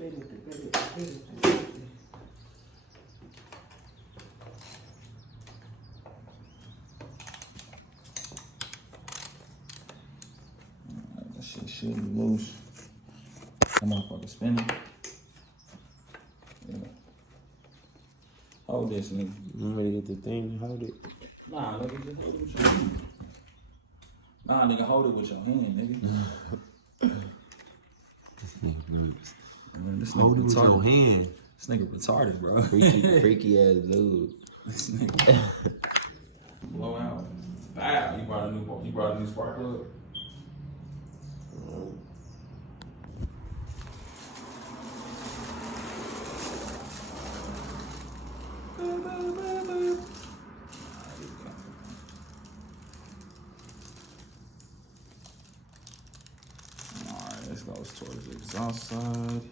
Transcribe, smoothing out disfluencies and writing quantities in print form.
That shit shooting loose. That motherfucker spinning. Yeah. Hold this, nigga. You ready to get the thing? Hold it. Nah, nigga, just hold it with your hand. Nah, nigga, hold it with your hand, nigga. Man, this Hold nigga it with your retarded. hand. This nigga retarded, bro. Freaky ass dude. This nigga. Blow out. Wow, you brought a new spark plug? Alright, this goes towards the exhaust side.